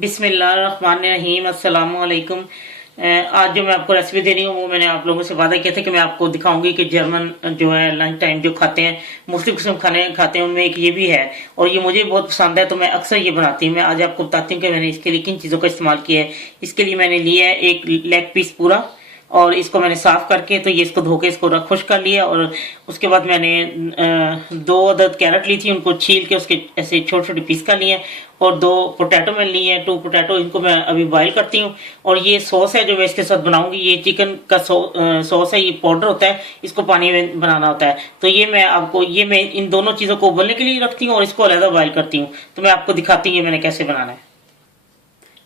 बिस्मिल्लाहिर्रहमानिर्रहीम अस्सलाम वालेकुम। आज जो मैं आपको रेसिपी दे रही हूँ वो मैंने आप लोगों से वादा किया था कि मैं आपको दिखाऊंगी कि जर्मन जो है लंच टाइम जो खाते हैं मुख्तलिफ किस्म खाने खाते हैं, उनमें एक ये भी है और ये मुझे बहुत पसंद है, तो मैं अक्सर ये बनाती हूँ। मैं आज आपको बताती हूँ कि मैंने इसके लिए किन चीज़ों का इस्तेमाल किया है। इसके लिए मैंने लिया है एक लेग पीस पूरा और इसको मैंने साफ करके तो ये इसको धो के इसको खुश कर लिया और उसके बाद मैंने 2 अदद कैरेट ली थी, उनको छील के उसके ऐसे छोटे छोटे पीस कर लिए और 2 पोटैटो मैंने लिए हैं, 2 पोटैटो, इनको मैं अभी बॉईल करती हूँ। और ये सॉस है जो मैं इसके साथ बनाऊंगी, ये चिकन का सॉस है, ये पाउडर होता है, इसको पानी में बनाना होता है। तो ये मैं इन दोनों चीज़ों को उबलने के लिए रखती हूँ और इसको अलग बॉईल करती हूँ। तो मैं आपको दिखाती हूँ मैंने कैसे बनाना है।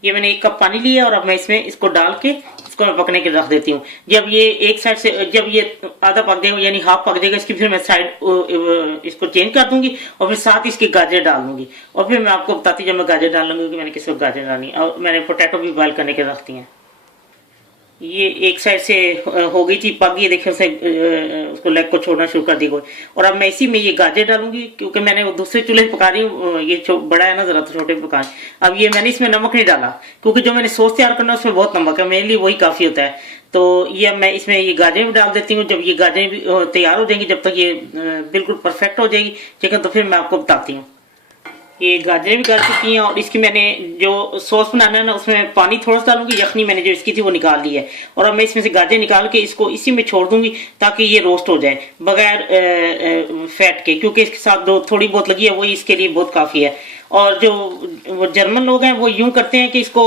ये मैंने 1 कप पानी लिया और अब मैं इसमें इसको डाल के इसको मैं पकने के रख देती हूँ। जब ये एक साइड से जब ये आधा पक जाएगा यानी हाफ पक जाएगा, इसकी फिर मैं साइड इसको चेंज कर दूंगी और फिर साथ इसकी गाजर डाल दूंगी और फिर मैं आपको बताती जब मैं गाजर डाल लूंगी कि मैंने किस वक्त गाजर डालनी है। और मैंने पोटैटो भी बॉयल करने के रखती हैं। ये एक साइड से हो गई थी, पक गई, देखिए उसको लेग को छोड़ना शुरू कर दी गई। और अब मैं इसी में ये गाजर डालूंगी क्योंकि मैंने वो दूसरे चूल्हे पका रही हूँ, ये बड़ा है ना जरा, तो छोटे पका। अब ये मैंने इसमें नमक नहीं डाला क्योंकि जो मैंने सॉस तैयार करना है उसमें बहुत नमक है, मेरे लिए वही काफी होता है। तो ये अब मैं इसमें ये गाजर भी डाल देती हूँ। जब ये गाजर भी तैयार हो जाएंगी, जब तक ये बिल्कुल परफेक्ट हो जाएगी चिकन, तो फिर मैं आपको बताती हूँ। ये गाजरें भी गल चुकी हैं और इसकी मैंने जो सॉस बनाना है ना उसमें पानी थोड़ा सा डालूंगी, यखनी मैंने जो इसकी थी वो निकाल ली है और अब मैं इसमें से गाजर निकाल के इसको इसी में छोड़ दूंगी ताकि ये रोस्ट हो जाए बगैर फैट के, क्योंकि इसके साथ जो थोड़ी बहुत लगी है वही इसके लिए बहुत काफ़ी है। और जो वो जर्मन लोग हैं वो यूं करते हैं कि इसको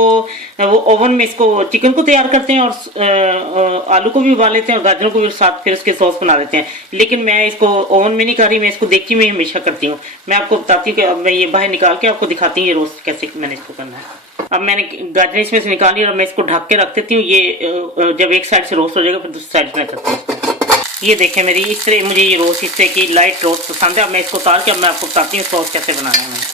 वो ओवन में इसको चिकन को तैयार करते हैं और आलू को भी उबाल लेते हैं और गाजरों को भी साथ फिर उसके सॉस बना लेते हैं। लेकिन मैं इसको ओवन में नहीं कर रही, मैं इसको देखी में हमेशा करती हूँ। मैं आपको बताती हूँ कि अब मैं ये बाहर निकाल के आपको दिखाती हूँ ये रोस्ट कैसे मैंने इसको करना है। अब मैंने गाजर इसमें से निकाली और मैं इसको ढक के रख देती हूँ। ये जब एक साइड से रोस्ट हो जाएगा फिर दूसरी साइड में करती हूँ। ये देखें मेरी इस तरह मुझे ये रोस्ट इस तरह की लाइट रोस्ट पसंद है। अब मैं इसको उतार के अब मैं आपको बताती हूँ सॉस कैसे बनाना है।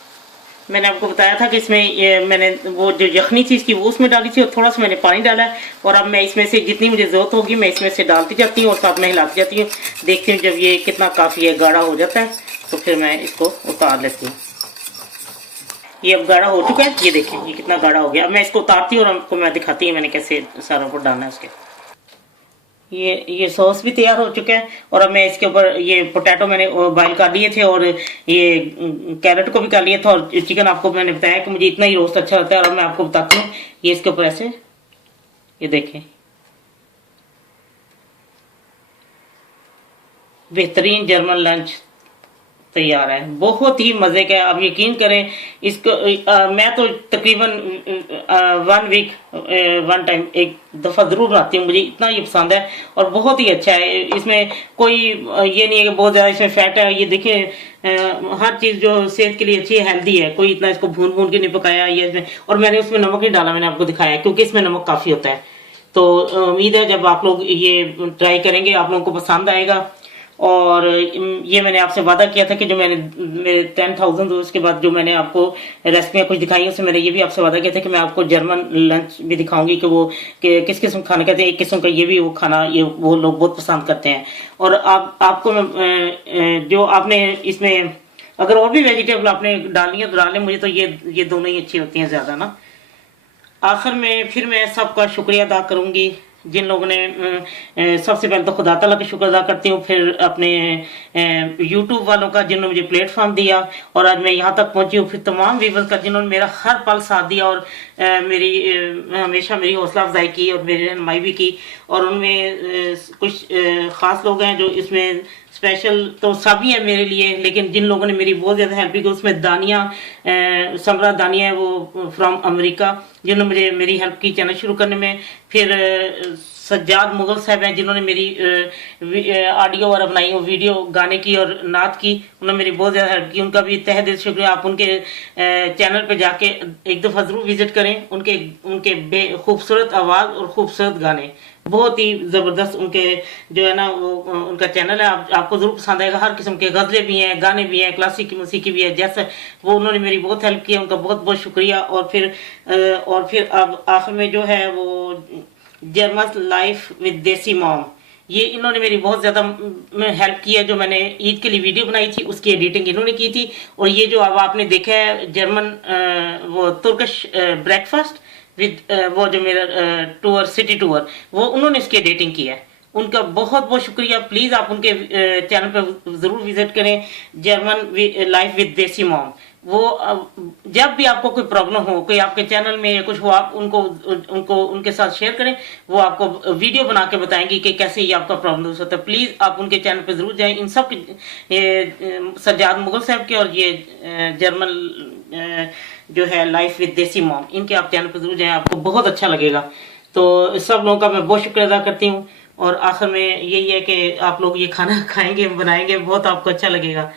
मैंने आपको बताया था कि इसमें मैंने वो जो यखनी थी इसकी वो उसमें डाली थी और थोड़ा सा मैंने पानी डाला है और अब मैं इसमें से जितनी मुझे ज़रूरत होगी मैं इसमें से डालती जाती हूँ और साथ में हिलाती जाती हूँ। देखती हूँ जब ये कितना काफ़ी है गाढ़ा हो जाता है तो फिर मैं इसको उतार लेती हूँ। ये अब गाढ़ा हो चुका है, ये देखें ये कितना गाढ़ा हो गया। अब मैं इसको उतारती हूँ और आपको मैं दिखाती हूँ मैंने कैसे सारा ऊपर डालना है उसके। ये सॉस भी तैयार हो चुका है और अब मैं इसके ऊपर ये पोटैटो मैंने बॉईल कर लिए थे और ये कैरेट को भी कर लिया था और चिकन आपको मैंने बताया कि मुझे इतना ही रोस्ट अच्छा लगता है। और मैं आपको बताती हूँ ये इसके ऊपर ऐसे ये देखें बेहतरीन जर्मन लंच तैयार है, बहुत ही मजे का है। आप यकीन करें इसको मैं तो तकरीबन 1 वीक 1 टाइम एक दफ़ा ज़रूर बनाती हूँ। मुझे इतना ये पसंद है और बहुत ही अच्छा है। इसमें कोई ये नहीं है कि बहुत ज़्यादा इसमें फैट है। ये देखें हर चीज़ जो सेहत के लिए अच्छी है, हेल्दी है, कोई इतना इसको भून भून के नहीं पकाया ये इसमें। और मैंने उसमें नमक नहीं डाला, मैंने आपको दिखाया क्योंकि इसमें नमक काफ़ी होता है। तो उम्मीद है जब आप लोग ये ट्राई करेंगे आप लोगों को पसंद आएगा। और ये मैंने आपसे वादा किया था कि जो मैंने मेरे 10,000 उसके बाद जो मैंने आपको रेसिपियाँ कुछ दिखाई उससे मैंने ये भी आपसे वादा किया था कि मैं आपको जर्मन लंच भी दिखाऊंगी कि वो किस किस्म खाना कहते हैं। एक किस्म का ये भी वो खाना ये वो लोग बहुत पसंद करते हैं। और आपको जो आपने इसमें अगर और भी वेजिटेबल आपने डालनी है तो डालें, मुझे तो ये दोनों ही अच्छी होती हैं ज़्यादा ना। आखिर में फिर मैं सबका शुक्रिया अदा करूंगी जिन लोगों ने सबसे पहले तो खुदा ताला का शुक्र अदा करती हूँ, फिर अपने यूट्यूब वालों का जिन्होंने मुझे प्लेटफॉर्म दिया और आज मैं यहाँ तक पहुँची हूँ, फिर तमाम व्यूवर्स का जिन्होंने मेरा हर पल साथ दिया और मेरी हमेशा मेरी हौसला अफजाई की और मेरी रहनुमाई भी की। और उनमें कुछ ख़ास लोग हैं जो इसमें स्पेशल तो सभी है मेरे लिए, लेकिन जिन लोगों ने मेरी बहुत ज़्यादा हेल्प की उसमें दानिया समरा दानिया है वो फ्रॉम अमेरिका, जिन्होंने मुझे मेरी हेल्प की चैनल शुरू करने में। फिर सज्जाद मुगल साहब हैं जिन्होंने मेरी ऑडियो और बनाई वीडियो गाने की और नात की, उन्होंने मेरी बहुत ज़्यादा हेल्प की, उनका भी तहे दिल शुक्रिया। आप उनके चैनल पे जाके एक दफ़ा ज़रूर विजिट करें। उनके खूबसूरत आवाज़ और खूबसूरत गाने बहुत ही ज़बरदस्त उनके जो है ना वो उनका चैनल है, आपको ज़रूर पसंद आएगा। हर किस्म के गज़लें भी हैं, गाने भी हैं, क्लासिक की मौसीकी भी है। जैसे वो उन्होंने मेरी बहुत हेल्प की, उनका बहुत बहुत शुक्रिया। और फिर अब आखिर में जो है वो जर्मन लाइफ विद देसी मॉम, ये इन्होंने मेरी बहुत ज़्यादा हेल्प की है। जो मैंने ईद के लिए वीडियो बनाई थी उसकी एडिटिंग इन्होंने की थी। और ये जो अब आपने देखा है जर्मन वो तुर्किश ब्रेकफास्ट विद वो जो मेरा टूर सिटी टूर, वो उन्होंने इसकी एडिटिंग की है। उनका बहुत बहुत शुक्रिया। प्लीज़ आप उनके चैनल पर ज़रूर विजिट करें, जर्मन लाइफ विद देसी मॉम। वो जब भी आपको कोई प्रॉब्लम हो, कोई आपके चैनल में या कुछ हो, आप उनको उनको उनके साथ शेयर करें। वो आपको वीडियो बना के बताएंगे कि कैसे ये आपका प्रॉब्लम हो सकता है। प्लीज़ आप उनके चैनल पे ज़रूर जाएं। इन सब सज्जाद मुगल साहब के और ये जर्मन जो है लाइफ विद देसी मॉम, इनके आप चैनल पे ज़रूर जाएं, आपको बहुत अच्छा लगेगा। तो सब लोगों का मैं बहुत शुक्र अदा करती हूँ। और आखिर में यही है कि आप लोग ये खाना खाएंगे, बनाएंगे, बहुत आपको अच्छा लगेगा।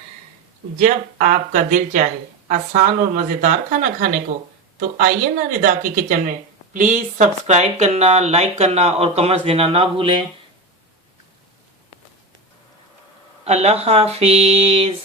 जब आपका दिल चाहे आसान और मज़ेदार खाना खाने को, तो आइए ना रिदा की किचन में। प्लीज़ सब्सक्राइब करना, लाइक करना और कमेंट्स देना ना भूलें। अल्लाह हाफिज़।